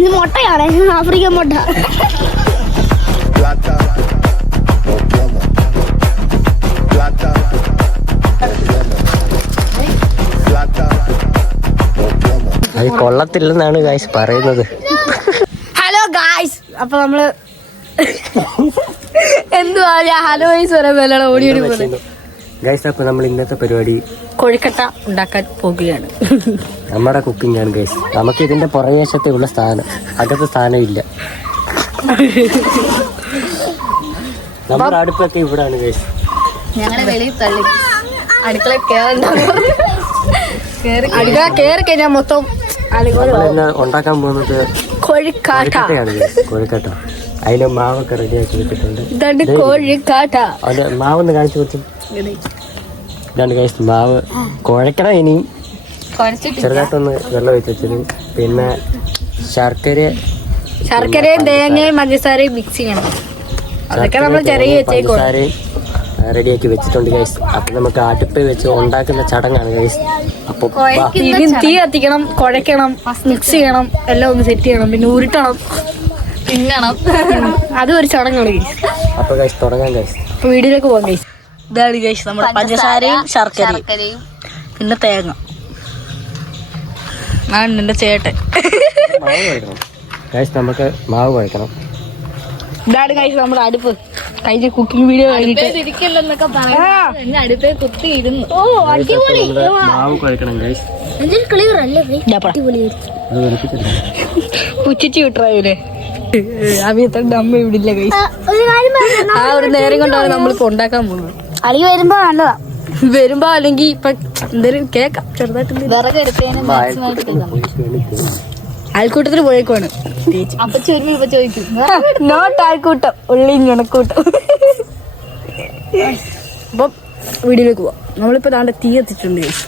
ഇത് മുട്ടയാണ്. ആഫ്രിക്കൻ മുട്ട. അത് കൊള്ളത്തില്ലെന്നാണ് ഗായ്സ് പറയുന്നത്. ഹലോ ഗായ്സ് അപ്പൊ നമ്മൾ എന്തുവാ? ഹലോ ഗൈസ് പറയാൻ ഓടി ഓടി പോകുന്നത് ഗൈസ് അപ്പൊ നമ്മൾ ഇന്നത്തെ പരിപാടി കൊഴുക്കട്ട ഉണ്ടാക്കാൻ പോകുകയാണ് നമ്മുടെ കുക്കിംഗ് ആണ് ഗൈസ് നമുക്ക് ഇതിന്റെ പുറകേശത്തെ ഉള്ള സ്ഥാനം അകത്ത് സ്ഥാനം ഇല്ല. നമ്മുടെ അടുപ്പൊക്കെ ഇവിടാണ് ഗൈസ് ഞങ്ങളെ വെളിയിൽ തള്ളി. അടുക്കള കേറണ്ട അടുക്കള കേറി കഴിഞ്ഞാൽ മൊത്തം അടുക്കള നമ്മൾ ഉണ്ടാക്കാൻ പോകുന്നത് കൊഴുക്കാട്ട. കൊഴുക്കട്ടയാണ് ഗൈസ് കൊഴുക്കട്ട. അതിന് മാവൊക്കെ റെഡിയാക്കി വെച്ചിട്ടുണ്ട്. ഇതാണ് കൊഴുക്കാട്ട. മാവൊന്ന് കാണിച്ചു കൊടുത്തു. ഇതാണ് കഴിച്ചു മാവ്. കുഴക്കണം ഇനിയും ചെറുതായിട്ടൊന്ന് വെള്ളം ഒഴിച്ച് വെച്ചത് പിന്നെ ശർക്കര ശർക്കരയും തേങ്ങയും പഞ്ചസാരയും മിക്സ് ചെയ്യണം. അതൊക്കെ നമ്മൾ ചെറിയ റെഡി റെഡിയാക്കി വെച്ചിട്ടുണ്ട് ഗൈസ് അപ്പൊ നമുക്ക് അടുപ്പ് വെച്ച് ഉണ്ടാക്കുന്ന ചടങ്ങാണ് ഗൈസ് അപ്പൊ. ഇനി തീ കത്തിക്കണം കുഴക്കണം മിക്സ് ചെയ്യണം എല്ലാം ഒന്ന് സെറ്റ് ചെയ്യണം പിന്നെ ഉരുട്ടണം. തിന്നണം. അതും ഒരു ചടങ്ങാണ് ഗൈസ് അപ്പൊ ഗൈസ് തുടങ്ങാം ഗൈസ് അപ്പൊ വീട്ടിലേക്ക് പോകാം ഗൈസ് ഇതാണ് ഗൈസ് നമ്മുടെ പഞ്ചസാരയും ശർക്കരയും. പിന്നെ തേങ്ങ. എന്റെ ചേട്ടൻ. മാവ് കുഴക്കണം. ഗൈസ് നമുക്ക് മാവ് കഴിക്കണം. ഇതാണ് ഗൈസ് നമ്മുടെ അടുപ്പ്. കഴിഞ്ഞ കുക്കിംഗ് വീഡിയോ വിട്ടറായില്ലേ അവിയത്തണ്ട് അമ്മ ഇവിടില്ല കൈ ആ ഒരു നേരം കൊണ്ടാണ് നമ്മളിപ്പോ ഉണ്ടാക്കാൻ പോകുന്നത് അടി വരുമ്പോ നല്ലതാ വരുമ്പോ അല്ലെങ്കിൽ ഇപ്പൊ എന്തായാലും കേക്കാം. ചെറുതായിട്ട് അയൽക്കൂട്ടത്തിൽ അയൽക്കൂട്ടത്തിന് പോയേക്കുവാണ്. നോട്ട് അയൽക്കൂട്ടം. ഉള്ളി ഇണക്കൂട്ടം അപ്പം വീടിലേക്ക് പോവാം. നമ്മളിപ്പോ താണ്ട തീ എത്തിയിട്ടുണ്ട് guys.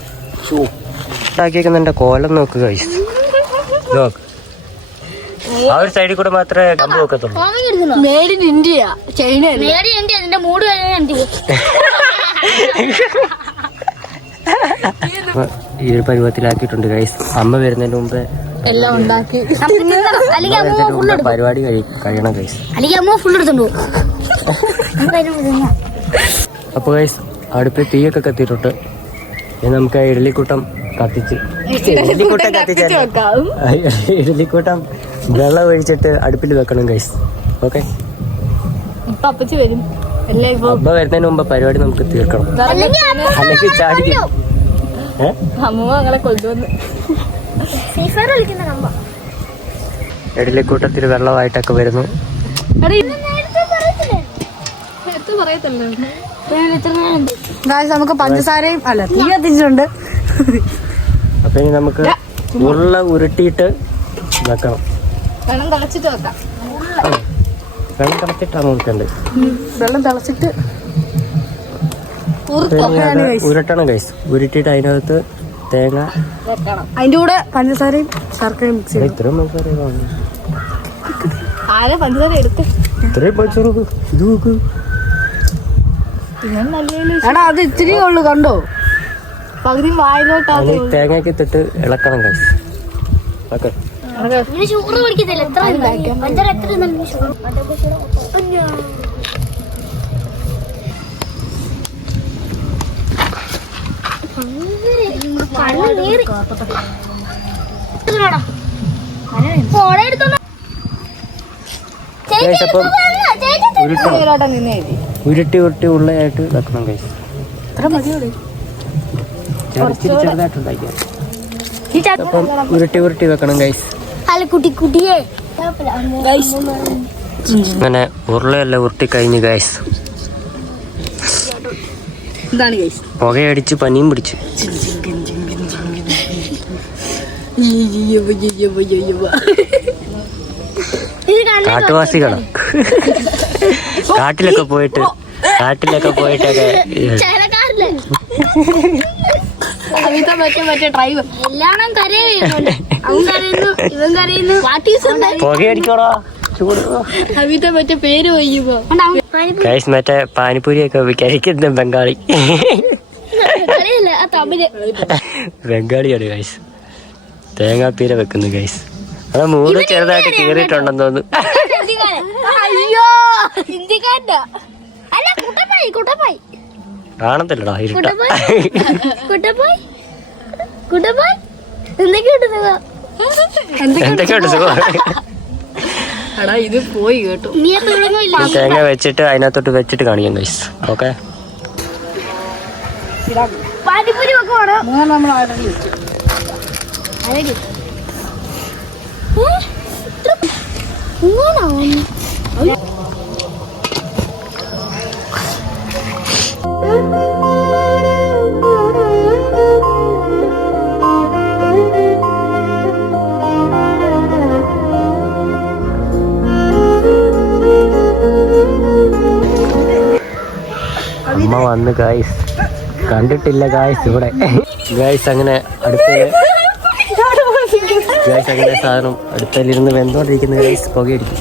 ഉണ്ടാക്കിയേക്കുന്നതിന്റെ കോലം നോക്ക് ഗൈസ് നോക്ക് ആ ഒരു സൈഡിൽ കൂടെ മാത്രമേ കമ്പ് വെക്കത്തുള്ളൂ. മേഡ് ഇൻ ഇന്ത്യ ചൈന അതിന്റെ മൂട് അപ്പൊ ഈ ഒരു പരുവത്തിലാക്കിയിട്ടുണ്ട് ഗൈസ് അമ്മ വരുന്നതിന് മുമ്പേ എല്ലാം ഉണ്ടാക്കി. പരിപാടി കഴിയണം ഗൈസ് അപ്പൊ ഗൈസ് അടുപ്പിൽ തീയൊക്കെ കത്തിയിട്ടുണ്ട്. ഇനി നമുക്ക് ആ ഇഡലിക്കൂട്ടം കത്തിച്ച് ഇഡലിക്കൂട്ടം കത്തിച്ച് ഇഡ്ലിക്കൂട്ടം വെള്ളം ഒഴിച്ചിട്ട് അടുപ്പിൽ വെക്കണം ഗൈസ് ഓക്കെ ഇപ്പൊ അപ്പച്ചി വരും. അമ്മ വരുന്നതിന് മുമ്പ് പരിപാടി നമുക്ക് തീർക്കണം. അല്ലെങ്കിൽ ചാടിക്കും ഇഡലിക്കൂട്ടത്തിൽ വെള്ളമായിട്ടൊക്കെ വരുന്നു. ഗായ്സ് നമുക്ക് പഞ്ചസാരയും അല്ല തീ കത്തിച്ചിട്ടുണ്ട്. അപ്പൊ ഇനി നമുക്ക് ഉരുള ഉരുട്ടിയിട്ട് വെക്കണം. വെള്ളം തിളച്ചിട്ട് വെക്കാം. വെള്ളം തിളച്ചിട്ടാണ് കൊടുക്കേണ്ടത് വെള്ളം തിളച്ചിട്ട് ഉരുട്ടണം കൈസ് ഉരുട്ടിയിട്ട് അതിനകത്ത് തേങ്ങ അതിന്റെ കൂടെ പഞ്ചസാരയും ശർക്കരയും മിക്സ് ചെയ്യും ചെയ്യണം. ഇത്രയും പഞ്ചസാര കാണുന്നു. ആരെ പഞ്ചസാര എടുത്ത്? ഇത്രയും പഞ്ചസാര. ഇത് നോക്ക്. എടാ അത് ഇച്ചിരി ഉള്ളു കണ്ടോ? പകുതി വായിലോട്ടാ അതിന് ഈ തേങ്ങയ്ക്ക് ഇട്ടിട്ട് ഇളക്കണം കൈസ് ഓക്കെ. ഇങ്ങനെ ഷുഗർ പിടിക്കത്തില്ല എത്ര പഞ്ചർ എത്ര ഉരുട്ടി. ഉരുട്ടി ഉള്ളയായിട്ട് വെക്കണം കൈ ചെറുതായിട്ട് ഉണ്ടാക്കിയ അപ്പം ഉരുട്ടി ഉരുട്ടി വെക്കണം ഗൈസ്. അങ്ങനെ ഉരുളയെല്ലാം ഉരുട്ടി കഴിഞ്ഞു ഗൈസ് പുകയടിച്ച് പനിയും പിടിച്ചു. കാട്ടുവാസികളോ. കാട്ടിലൊക്കെ പോയിട്ട് കാട്ടിലൊക്കെ പോയിട്ടൊക്കെ മറ്റേ ഡ്രൈവർ എല്ലാം കരയുന്നുണ്ട്. അവൻ കരയുന്നു ഇവൻ കരയുന്നു. പുകയടിക്കോടാ. മറ്റേ പേര് വയ്യുമ്പോ മറ്റേ പാനിപ്പൂരിയൊക്കെ കഴിക്കുന്ന ബംഗാളി. ബംഗാളിയാണ് ഗൈസ് തേങ്ങാപ്പീര വെക്കുന്നു ഗൈസ് അത് മൂന്ന് ചെറുതായിട്ട് കീറിയിട്ടുണ്ടെന്ന് തോന്നുന്നു. അയ്യോ ഹിന്ദിക്കാരന്റെ അല്ല കുട്ടപ്പായി കുട്ടപ്പായി കാണത്തില്ലടാ ഇരുട്ട. എന്തൊക്കെയുണ്ട് സുഖം? ഇത് പോയി കേട്ടോ. തേങ്ങ വെച്ചിട്ട് അതിനകത്തോട്ട് വെച്ചിട്ട് കാണിക്കാം ഗൈസ് ഓക്കെ പാനിപ്പൂരി ഗായ്സ് കണ്ടിട്ടില്ല ഗായ്സ് ഇവിടെ. ഗായ്സ് അങ്ങനെ അടുത്ത ഗായ്സ് അങ്ങനെ സാധനം അടുത്തലിരുന്ന് വെന്തോണ്ടിരിക്കുന്ന ഗായ്സ് പുകയടിക്കും.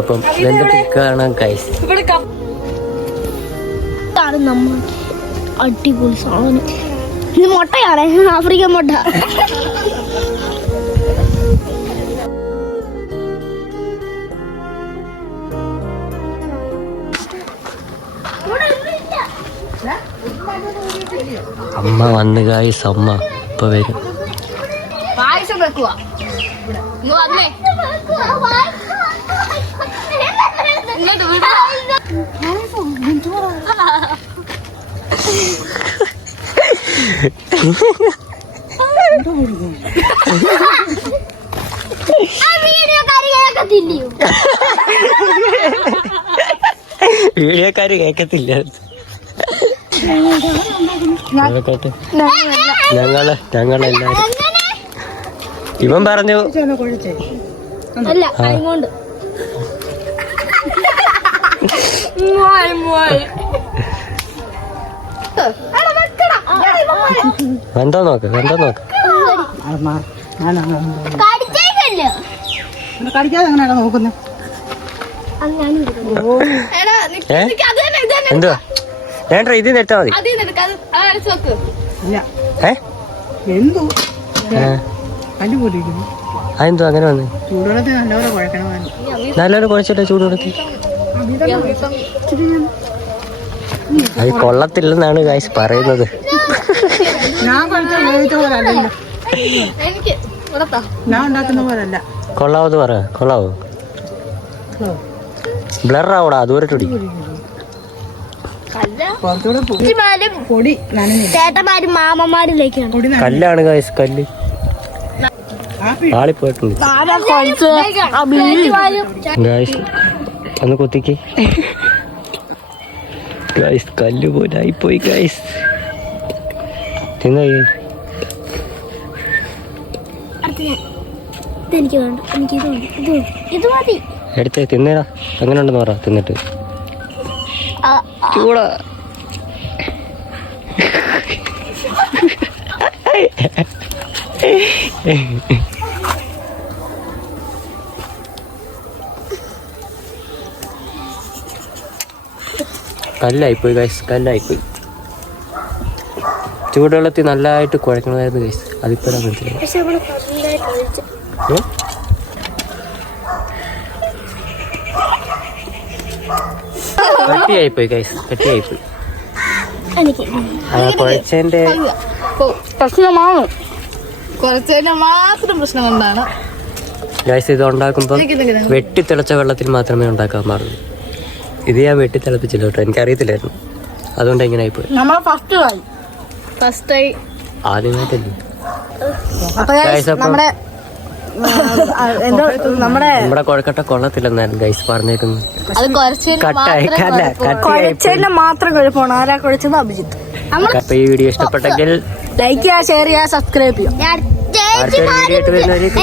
അപ്പം വെന്തിട്ട് കാണാം ഗായ്സ് അടിപൊളി സാധനം. ഇത് മുട്ടയാണ് ആഫ്രിക്കൻ മുട്ട. അമ്മ വന്ന് ഗായ്സ് അമ്മ ഇപ്പൊ വരും. പായസം വെക്കുക വീഡിയോക്കാര് കേക്കത്തില്ല. ഞങ്ങൾ ഞങ്ങളെല്ലാരും. ഇവൻ പറഞ്ഞു വെന്തോ നോക്ക് വെന്തോ നോക്ക്. കടിക്കാതെ നോക്കുന്നത് എന്തുവാ? വേണ്ട ഇത് നെറ്റാ മതി. ഇല്ല. എന്തു? ഏ, അതെന്തോ അങ്ങനെ വന്ന്. ചൂടുവെള്ളത്തിൽ നല്ലപോലെ കുഴച്ചിട്ട് ചൂട് കൊടുത്തി അത് കൊള്ളത്തില്ലെന്നാണ് ഗായ്സ് പറയുന്നത്. കൊള്ളാവത് പറ കൊള്ളാവോ? ബ്ലർ ആവടാ ദൂരട്ടോടി പൊടി ചേട്ടന്മാരും മാമന്മാരിലേക്കാണ് പൊടി കല്ലാണ് ഗായ്സ് കല്ല്. ആളിപ്പോയിട്ടുണ്ട് ഗായ്സ് ഒന്ന് കുത്തിക്ക്. ഗായ്സ് കല്ല് പോലായി പോയി ഗായ്സ് തിന്നായി ഇതെനിക്ക് വേണ്ട. എനിക്ക് ഇത് മതി ഇത് മതി. ഇത് എടുത്തേ തിന്നേടാ. എങ്ങനെ ഉണ്ടെന്ന് പറ തിന്നിട്ട്. ചൂടാ. കല്ലായിപ്പോയി ഗൈസ് കല്ലായിപ്പോയി. ചൂടുവെള്ളത്തിൽ നല്ലതായിട്ട് കുഴക്കണമായിരുന്നു ഗൈസ് അതിപ്പോഴാണ് മനസ്സിലായി കട്ടിയായിപ്പോയി ഗൈസ് കട്ടിയായിപ്പോയി എനിക്ക് ആ കുഴച്ചതിന്റെ പ്രശ്നമാണ് കുറച്ചതിന്റെ മാത്രം പ്രശ്നം കൊണ്ടാണ്. ഗൈസ് ഇത് ഉണ്ടാക്കുമ്പോൾ വെട്ടിത്തിളച്ച വെള്ളത്തിൽ മാത്രമേ ഉണ്ടാക്കാൻ പാടുള്ളൂ. ഇത് ഞാൻ വെട്ടിത്തിളപ്പിച്ചില്ല കേട്ടോ. എനിക്കറിയത്തില്ലായിരുന്നു. അതുകൊണ്ട് എങ്ങനെ ആയിപ്പോയി. നമ്മളെ ഫസ്റ്റ് ആയി ഫസ്റ്റ് ആയി. ആദ്യമായിട്ടല്ലേ? നമ്മുടെ എന്തോ നമ്മുടെ നമ്മുടെ കുഴക്കട്ട കൊള്ളത്തില്ലെന്നായിരുന്നു ഗൈസ് പറഞ്ഞേക്കുന്നത് കുഴച്ചതിന്റെ മാത്രം കുഴപ്പമാണ് ആരാ കുഴച്ചത് അഭിജിത്ത്. അപ്പൊ ഈ വീഡിയോ ഇഷ്ടപ്പെട്ടെങ്കിൽ ലൈക്ക് ചെയ്യുക ഷെയർ ചെയ്യുക സബ്സ്ക്രൈബ് ചെയ്യുക ഞാൻ അടുത്തൊരു വീഡിയോ ആയിട്ട് വരുന്നവരേക്കും.